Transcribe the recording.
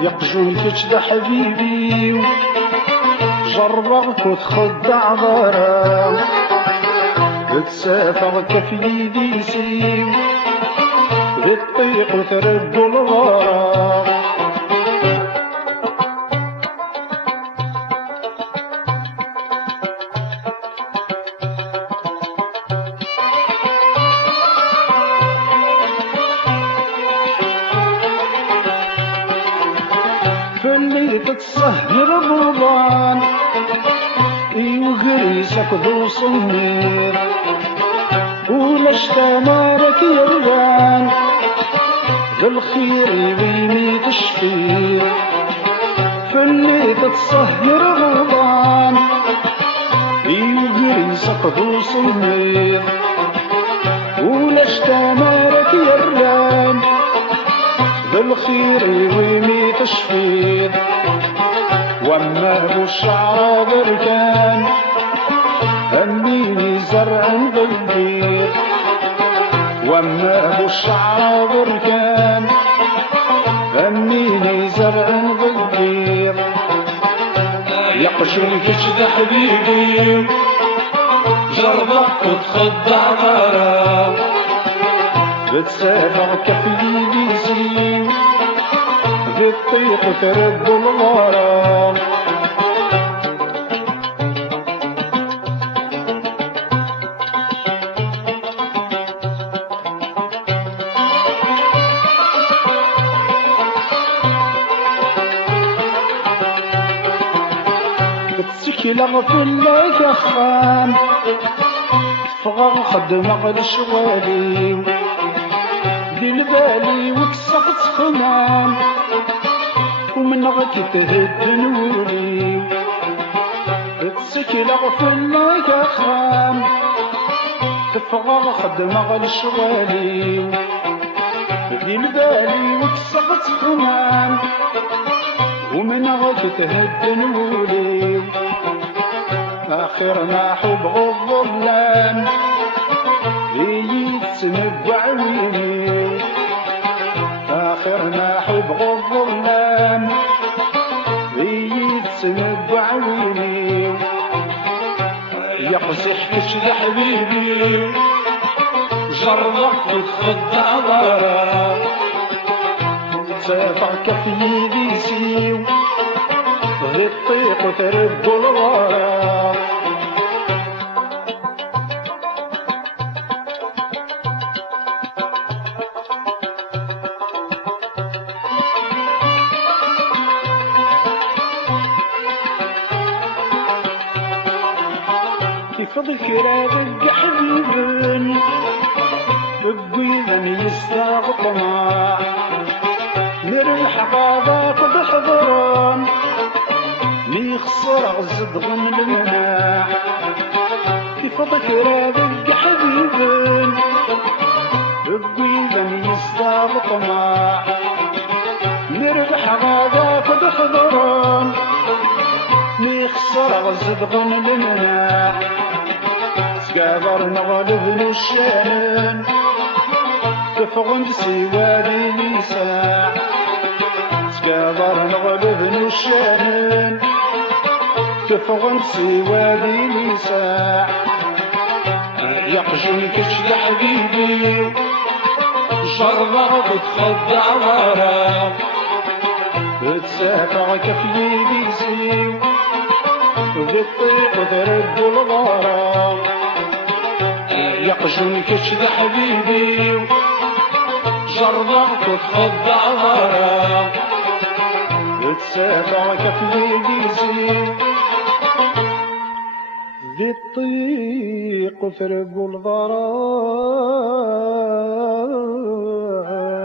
يقجون كجد حبيبي جربك وتخدع ضرام تسافر كفي ديسي بتطيق وترد الغرام فاللي تتسهر ضبان وقريسك ذو صنير ولشتا مالك يرجان بالخير يبيني تشفير فاللي تتسهر ضبان وقريسك ذو صنير ولشتا مالك يرجان بالخير يومي تشفير وما ابو الشعر بركان هميني زرع بالبير وما ابو الشعر بركان هميني زرع بالبير يقشر كشد حبيبي جربك وتخدع غرام بتسافر كفي ديسي بتطيق ترد الغرام بتسكلغ في الليل خام تفغر خدمة الشوالي دير بالي وكسغت خمام ومن غيك تهد نوري تسكلغ في الليل خام تفغر خدمة الشوالي دير بالي وكسغت خمام ومن غيك تهد نوري آخرنا حب الظلام يتسمع ويني آخرنا حب الظلام يتسمع ويني يقصح كشد حبيبي جربك وتخدع ضرام تسافر كفي ديسي غطيق وترد الغرام كيف ذكرى ذق حبيبن بقيدا يستاغ طماع نربح غابات بحضران ميخسر غزد غن المناع كيف ذكرى ذق حبيبن بقيدا يستاغ طماع نربح غابات بحضران ميخسر غزد غن المناع سكابر نغلب الشان تفغن سوادي نساع سكابر نغلب الشان تفغن سوادي نساع يقجن كشد حبيبي جربك وتخدع غرام تسافر كفي ديسي وبالطيق وترد الغرام يقجن كشد حبيبي جربك وتخدع غرام وتسافر كفي ديسي بالطيق وترد الغرام